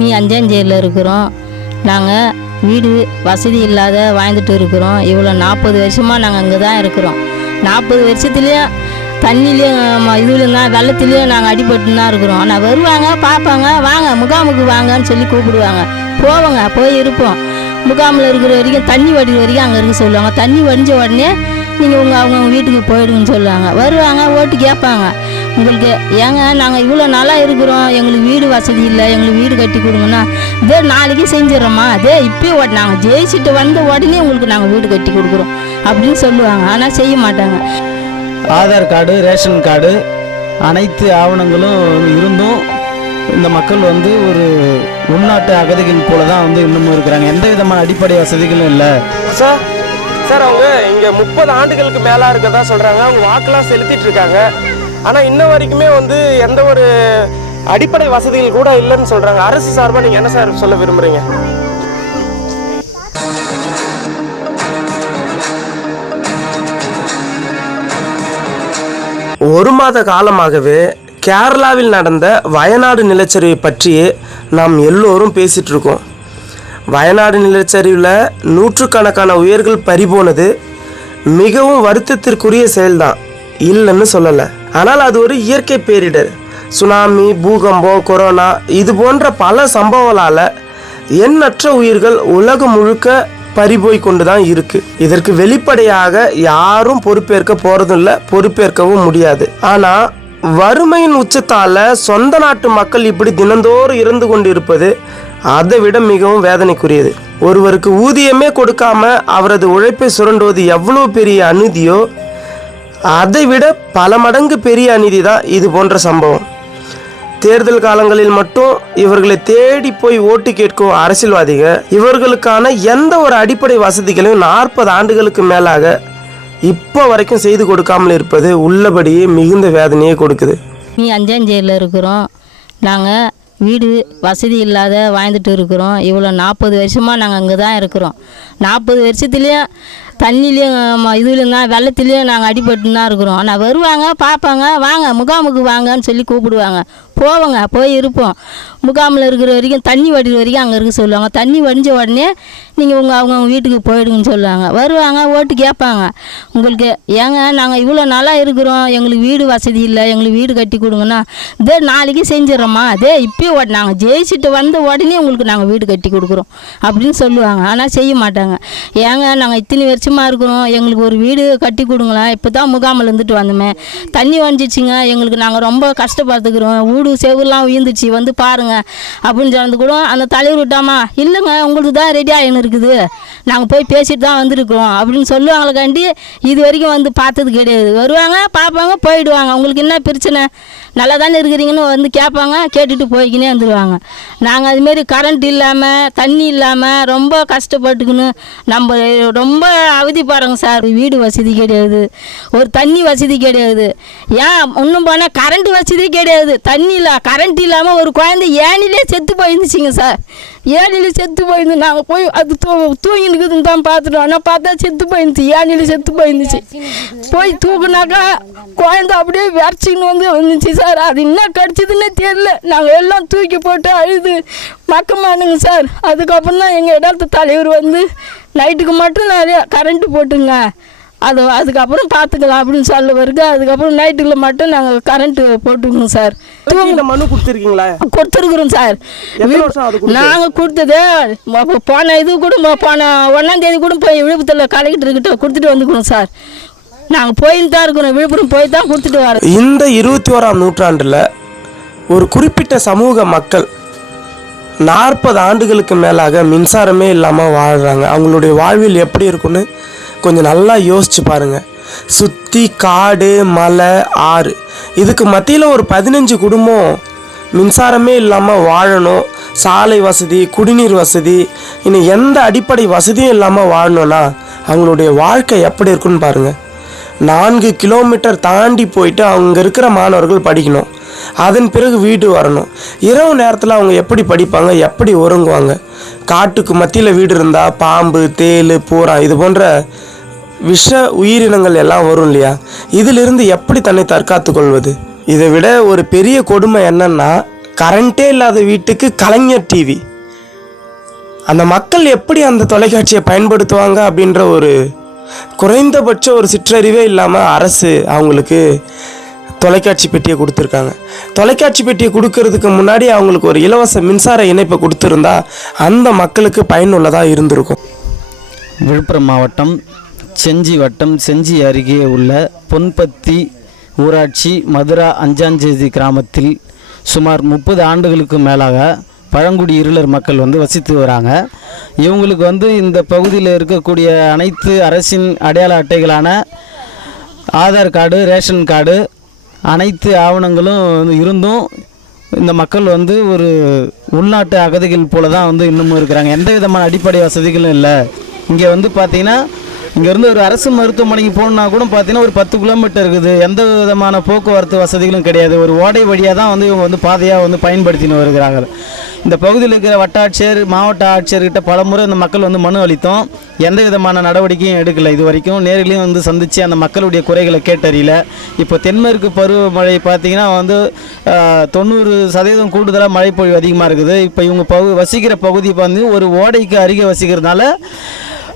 நீ அஞ்சாஞ்சேரியில் இருக்கிறோம். நாங்கள் வீடு வசதி இல்லாத வாழ்ந்துட்டு இருக்கிறோம். இவ்வளோ நாற்பது வருஷமாக நாங்கள் அங்கே தான் இருக்கிறோம். நாற்பது வருஷத்துலேயும் தண்ணிலையும் இதுலையும் தான் வெள்ளத்துலேயும் நாங்கள் அடிபட்டு தான் இருக்கிறோம். ஆனால் வருவாங்க பார்ப்பாங்க வாங்க முகாமுக்கு வாங்கன்னு சொல்லி கூப்பிடுவாங்க. போவோங்க போய் இருப்போம். முகாமில் இருக்கிற வரைக்கும் தண்ணி வடிகிற வரைக்கும் அங்கே இருக்க சொல்லுவாங்க. தண்ணி வடிஞ்ச உடனே நீங்கள் உங்கள் அவங்க வீட்டுக்கு போயிடுங்கன்னு சொல்லுவாங்க. வருவாங்க ஓட்டு கேட்பாங்க. உங்களுக்கு ஏங்க நாங்கள் இவ்வளோ நாளாக இருக்கிறோம். எங்களுக்கு வீடு வசதி இல்லை எங்களுக்கு வீடு கட்டி கொடுங்கன்னா இதே நாளைக்கு செஞ்சிடறோம்மா அதே இப்பயே ஓட்டு நாங்கள் ஜெயிச்சுட்டு வந்த உடனே உங்களுக்கு நாங்கள் வீடு கட்டி கொடுக்குறோம். அப்படின்னு சொல்லுவாங்க. ஆனால் செய்ய மாட்டாங்க. ஆதார் கார்டு ரேஷன் கார்டு அனைத்து ஆவணங்களும் இருந்தும் இந்த மக்கள் வந்து ஒரு உள்நாட்டு அகதிகள் போல தான் வந்து இன்னமும் இருக்கிறாங்க. எந்த விதமான அடிப்படை வசதிகளும் இல்லை. சார் சார் அவங்க இங்கே முப்பது ஆண்டுகளுக்கு மேலாக இருக்கதா சொல்கிறாங்க அவங்க வாக்கெல்லாம் செலுத்திட்டு இருக்காங்க. ஆனால் இன்ன வரைக்குமே வந்து எந்த ஒரு அடிப்படை வசதிகள் கூட இல்லைன்னு சொல்கிறாங்க அரசு சார்பாக நீங்கள் என்ன சார் சொல்ல விரும்புறீங்க? ஒரு மாத காலமாகவே கேரளாவில் நடந்த வயநாடு நிலச்சரிவை பற்றியே நாம் எல்லோரும் பேசிகிட்டு இருக்கோம். வயநாடு நிலச்சரிவில் நூற்றுக்கணக்கான உயிர்கள் பறிபோனது மிகவும் வருத்தத்திற்குரிய செயல்தான். இல்லைன்னு சொல்லலை. ஆனால் அது ஒரு இயற்கை பேரிடர். சுனாமி பூகம்பம் கொரோனா இது போன்ற பல சம்பவங்களால் எண்ணற்ற உயிர்கள் உலகம் முழுக்க பறிபோய் கொண்டு தான் இருக்குது இதற்கு வெளிப்படையாக யாரும் பொறுப்பேற்க போகிறதும் இல்லை பொறுப்பேற்கவும் முடியாது. ஆனால் வறுமையின் உச்சத்தால் சொந்த நாட்டு மக்கள் இப்படி தினந்தோறும் இறந்து கொண்டு இருப்பது அதை விட மிகவும் வேதனைக்குரியது. ஒருவருக்கு ஊதியமே கொடுக்காம அவரது உழைப்பை சுரண்டுவது எவ்வளோ பெரிய அநீதியோ அதை விட பல மடங்கு பெரிய அநீதி தான் இது போன்ற சம்பவம். தேர்தல் காலங்களில் மட்டும் இவர்களை தேடி போய் ஓட்டு கேட்கும் அரசியல்வாதிகள் இவர்களுக்கான எந்த ஒரு அடிப்படை வசதிகளையும் நாற்பது ஆண்டுகளுக்கு மேலாக இப்போ வரைக்கும் செய்து கொடுக்காமல் இருப்பது உள்ளபடியே மிகுந்த வேதனையை கொடுக்குது. நீ அஞ்சாஞ்சேரியில் இருக்கிறோம். நாங்கள் வீடு வசதி இல்லாத வாழ்ந்துட்டு இருக்கிறோம். இவ்வளோ நாற்பது வருஷமாக நாங்கள் அங்கே தான் இருக்கிறோம். நாற்பது வருஷத்துலேயும் தண்ணிலையும் இதுலையும் தான் வெள்ளத்துலேயும் நாங்கள் அடிபட்டு தான் இருக்கிறோம். ஆனால் வருவாங்க பார்ப்பாங்க வாங்க முகாமுக்கு வாங்கன்னு சொல்லி கூப்பிடுவாங்க. போவோங்க போய் இருப்போம். முகாமில் இருக்கிற வரைக்கும் தண்ணி வடிகிற வரைக்கும் அங்கே இருக்க சொல்லுவாங்க. தண்ணி வடிஞ்ச உடனே நீங்கள் உங்கள் அவங்கவுங்க வீட்டுக்கு போயிடுங்கன்னு சொல்லுவாங்க. வருவாங்க ஓட்டு கேட்பாங்க. உங்களுக்கு ஏங்க நாங்கள் இவ்வளோ நாளாக இருக்கிறோம். எங்களுக்கு வீடு வசதி இல்லை. எங்களுக்கு வீடு கட்டி கொடுங்கன்னா இதே நாளைக்கு செஞ்சிடறோம்மா அதே இப்போயும் ஓட நாங்கள் ஜெயிச்சுட்டு வந்த உடனே உங்களுக்கு நாங்கள் வீடு கட்டி கொடுக்குறோம். அப்படின்னு சொல்லுவாங்க. ஆனால் செய்ய மாட்டாங்க. ஏங்க நாங்கள் இத்தனை வருஷமாக இருக்கிறோம். எங்களுக்கு ஒரு வீடு கட்டி கொடுங்களேன். இப்போ தான் முகாமில் இருந்துட்டு வந்தோமே. தண்ணி வந்துச்சுங்க எங்களுக்கு நாங்கள் ரொம்ப கஷ்டப்படுத்துக்கிறோம். வீடு செவுலாம் உயர்ந்துச்சு வந்து பாருங்க. அப்படின்னு சொன்னது கூட அந்த தலைவர் விட்டாமா இல்லைங்க உங்களுக்கு தான் ரெடி ஆகின்னு இருக்குது. நாங்கள் போய் பேசிட்டு தான் வந்திருக்கிறோம் அப்படின்னு சொல்லுவாங்களுக்காண்டி இது வரைக்கும் வந்து பார்த்தது கிடையாது. வருவாங்க பார்ப்பாங்க போயிடுவாங்க. உங்களுக்கு என்ன பிரச்சனை? நல்லா தானே இருக்கிறீங்கன்னு வந்து கேட்பாங்க கேட்டுட்டு போய்க்கினே வந்துடுவாங்க நாங்கள் அதுமாரி கரண்ட் இல்லாமல் தண்ணி இல்லாமல் ரொம்ப கஷ்டப்பட்டுக்கின்னு நம்ம ரொம்ப அவதிப்படுறோங்க சார். வீடு வசதி கிடையாது. ஒரு தண்ணி வசதி கிடையாது. ஏன் இன்னும் போனால் கரண்ட் வசதி கிடையாது. தண்ணி இல்லை கரண்ட் இல்லாமல் ஒரு குழந்தை ஏனிலே செத்து போயிருந்துச்சிங்க சார் ஏனிலே செத்து போயிருந்து நாங்கள் போய் அது தூ தூங்கினுக்குதுன்னு தான் பார்த்துட்டோம். ஆனால் பார்த்தா செத்து போயிருந்துச்சு ஏனிலே செத்து போயிருந்துச்சு. போய் தூக்குனாக்கா குழந்தை அப்படியே விரச்சின்னு வந்து வந்துச்சு சார் அது என்ன கடிச்சதுன்னே தெரியல. நாங்கள் எல்லாம் தூக்கி போட்டு அழுது மக்கமானுங்க சார் அதுக்கப்புறம் தான் எங்கள் இடத்து தலைவர் வந்து நைட்டுக்கு மட்டும் நிறையா கரண்ட்டு போட்டுங்க. அது அதுக்கப்புறம் பார்த்துக்கலாம் அப்படின்னு சொல்ல வருது. அதுக்கப்புறம் நைட்டுக்குள்ள மட்டும் நாங்கள் கரண்ட்டு போட்டுக்கோங்க சார் இந்த மனு கொடுத்துருக்கீங்களா? கொடுத்துருக்குறோம் சார்? நாங்கள் கொடுத்தது போன இது கூட ம- போன ஒன்றாந்தேதி கூட போய் விழுப்புரத்தில் கலெக்டர்கிட்ட கொடுத்துட்டு வந்துக்கிறோம் சார் நாங்கள் போயின்னு தான் இருக்கிறோம். விழுப்புரம் போய் தான் கொடுத்துட்டு வரோம். இந்த இருபத்தி ஓராம் நூற்றாண்டில் ஒரு குறிப்பிட்ட சமூக மக்கள் நாற்பது ஆண்டுகளுக்கு மேலாக மின்சாரமே இல்லாமல் வாழ்கிறாங்க அவங்களுடைய வாழ்வில் எப்படி இருக்குன்னு கொஞ்சம் நல்லா யோசிச்சு பாருங்கள் சுற்றி காடு மலை ஆறு. இதுக்கு மத்தியில் ஒரு பதினஞ்சு குடும்பம். மின்சாரமே இல்லாமல் வாழணும். சாலை வசதி குடிநீர் வசதி இன்னும் எந்த அடிப்படை வசதியும் இல்லாமல் வாழணும்னா அவங்களுடைய வாழ்க்கை எப்படி இருக்குன்னு பாருங்கள் நான்கு கிலோமீட்டர் தாண்டி போயிட்டு அங்கே இருக்கிற மாணவர்கள் படிக்கணும். அதன் பிறகு வீடு வரணும். இரவு நேரத்தில் அவங்க எப்படி படிப்பாங்க எப்படி உறங்குவாங்க? காட்டுக்கு மத்தியில் வீடு இருந்தால் பாம்பு தேள் பூரா இது போன்ற விஷ உயிரினங்கள் எல்லாம் வரும் இல்லையா? இதிலிருந்து எப்படி தன்னை தற்காத்து கொள்வது இதை விட ஒரு பெரிய கொடுமை என்னன்னா கரண்ட்டே இல்லாத வீட்டுக்கு கலைஞர் டிவி அந்த மக்கள் எப்படி அந்த தொலைக்காட்சியை பயன்படுத்துவாங்க அப்படின்ற ஒரு குறைந்தபட்ச ஒரு சிற்றறிவே இல்லாமல் அரசு அவங்களுக்கு தொலைக்காட்சி பெட்டியை கொடுத்துருக்காங்க. தொலைக்காட்சி பெட்டியை கொடுக்கறதுக்கு முன்னாடி அவங்களுக்கு ஒரு இலவச மின்சார இணைப்பை கொடுத்துருந்தா அந்த மக்களுக்கு பயனுள்ளதாக இருந்திருக்கும். விழுப்புரம் மாவட்டம் செஞ்சி வட்டம் செஞ்சி அருகே உள்ள பொன்பத்தி ஊராட்சி மதுரா அஞ்சாஞ்சேதி கிராமத்தில் சுமார் முப்பது ஆண்டுகளுக்கு மேலாக பழங்குடி இருளர் மக்கள் வந்து வசித்து வராங்க. இவங்களுக்கு வந்து இந்த பகுதியில் இருக்கக்கூடிய அனைத்து அரசின் அடையாள அட்டைகளான ஆதார் கார்டு ரேஷன் கார்டு அனைத்து ஆவணங்களும் வந்து இருந்தும் இந்த மக்கள் வந்து ஒரு உள்நாட்டு அகதிகள் போல தான் வந்து இன்னமும் இருக்கிறாங்க. எந்த விதமான அடிப்படை வசதிகளும் இல்லை. இங்கே வந்து பார்த்தீங்கன்னா இங்கேருந்து ஒரு அரசு மருத்துவமனைக்கு போகணுன்னா கூட பார்த்தீங்கன்னா ஒரு பத்து கிலோமீட்டர் இருக்குது. எந்த விதமான போக்குவரத்து வசதிகளும் கிடையாது. ஒரு ஓடை வழியாக தான் வந்து இவங்க வந்து பாதையாக வந்து பயன்படுத்தின்னு வருகிறாங்க இந்த பகுதியில் இருக்கிற வட்டாட்சியர் மாவட்ட ஆட்சியர்கிட்ட பலமுறை இந்த மக்கள் வந்து மனு அளித்தோம். எந்த விதமான நடவடிக்கையும் எடுக்கலை. இது வரைக்கும் நேரிலையும் வந்து சந்தித்து அந்த மக்களுடைய குறைகளை கேட்டறியல. இப்போ தென்மேற்கு பருவமழை பார்த்திங்கன்னா வந்து தொண்ணூறு சதவீதம் கூடுதலாக மழைப்பொழிவு அதிகமாக இருக்குது. இப்போ இவங்க பகு வசிக்கிற பகுதி வந்து ஒரு ஓடைக்கு அருகே வசிக்கிறதுனால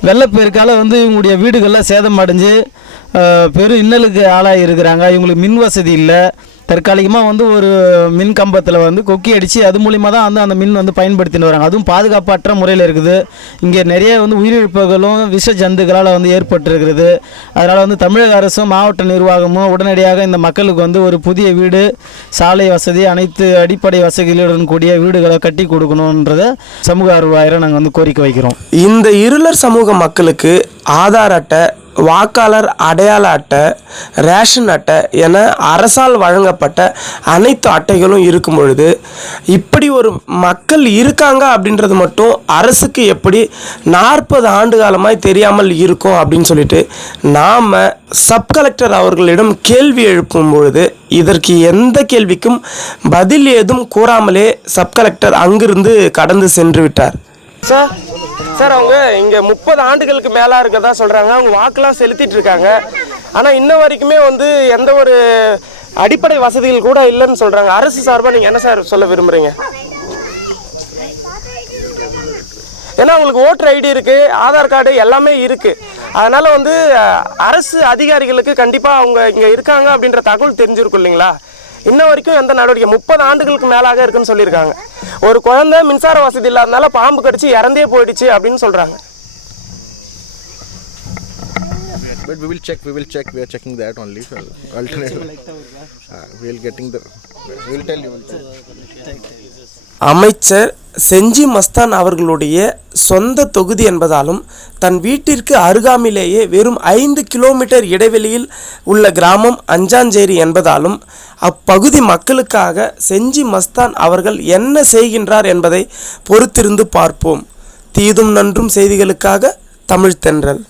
வெள்ளப்பெருக்கால் வந்து இவங்களுடைய வீடுகள்லாம் சேதம் அடைஞ்சு பெரும் இன்னலுக்கு ஆளாகி இருக்கிறாங்க இவங்களுக்கு மின் வசதி இல்லை. தற்காலிகமாக வந்து ஒரு மின் கம்பத்தில் வந்து கொக்கி அடித்து அது மூலிமா தான் வந்து அந்த மின் வந்து பயன்படுத்தின்னு வராங்க. அதுவும் பாதுகாப்பற்ற முறையில் இருக்குது. இங்கே நிறைய வந்து உயிரிழப்புகளும் விஷ ஜந்துக்களால் வந்து ஏற்பட்டிருக்கிறது. அதனால் வந்து தமிழக அரசும் மாவட்ட நிர்வாகமும் உடனடியாக இந்த மக்களுக்கு வந்து ஒரு புதிய வீடு சாலை வசதி அனைத்து அடிப்படை வசதிகளுடன் கூடிய வீடுகளை கட்டி கொடுக்கணுன்றத சமூக ஆர்வலரை நாங்கள் வந்து கோரிக்கை வைக்கிறோம். இந்த இருளர் சமூக மக்களுக்கு ஆதார் அட்டை வாக்காளர் அடையாள அட்டை ரேஷன் அட்டை என அரசால் வழங்கப்பட்ட அனைத்து அட்டைகளும் இருக்கும் பொழுது இப்படி ஒரு மக்கள் இருக்காங்க அப்படின்றது மட்டும் அரசுக்கு எப்படி நாற்பது ஆண்டு காலமாய் தெரியாமல் இருக்கும் அப்படின்னு சொல்லிட்டு நாம் சப் கலெக்டர் அவர்களிடம் கேள்வி எழுப்பும் பொழுது இதற்கு எந்த கேள்விக்கும் பதில் ஏதும் கூறாமலே சப் கலெக்டர் அங்கிருந்து கடந்து சென்று விட்டார். சார் சார் அவங்க இங்க முப்பது ஆண்டுகளுக்கு மேலா இருக்கதா சொல்றாங்க. அவங்க வாக்கெல்லாம் செலுத்திட்டு இருக்காங்க. ஆனா இன்ன வரைக்குமே வந்து எந்த ஒரு அடிப்படை வசதிகள் கூட இல்லைன்னு சொல்றாங்க. அரசு சார்பா நீங்க என்ன சார் சொல்ல விரும்புறீங்க? ஏன்னா அவங்களுக்கு ஓட்டர் ஐடி இருக்கு ஆதார் கார்டு எல்லாமே இருக்கு. அதனால வந்து அரசு அதிகாரிகளுக்கு கண்டிப்பா அவங்க இங்க இருக்காங்க அப்படின்ற தகவல் தெரிஞ்சிருக்கும் இல்லைங்களா? இன்ன வரைக்கும் எந்த நடவடிக்கை முப்பது ஆண்டுகளுக்கு மேலாக இருக்குன்னு சொல்லியிருக்காங்க ஒரு குழந்தை மின்சார வசதி இல்லாதனால பாம்பு கடிச்சு இறந்தே போயிடுச்சு அப்படின்னு சொல்றாங்க But we will check. We will check. We are checking that only. So alternate. Uh, we will getting the. We will tell you. அமைச்சர் செஞ்சி மஸ்தான் அவர்களுடைய சொந்த தொகுதி என்பதாலும் தன் வீட்டிற்கு அருகாமையிலேயே வெறும் ஐந்து கிலோமீட்டர் இடைவெளியில் உள்ள கிராமம் அஞ்சாஞ்சேரி என்பதாலும் அப்பகுதி மக்களுக்காக செஞ்சி மஸ்தான் அவர்கள் என்ன செய்கின்றார் என்பதை பொறுத்திருந்து பார்ப்போம். தீதும் நன்றும் செய்திகளுக்காக தமிழ் தென்றல்.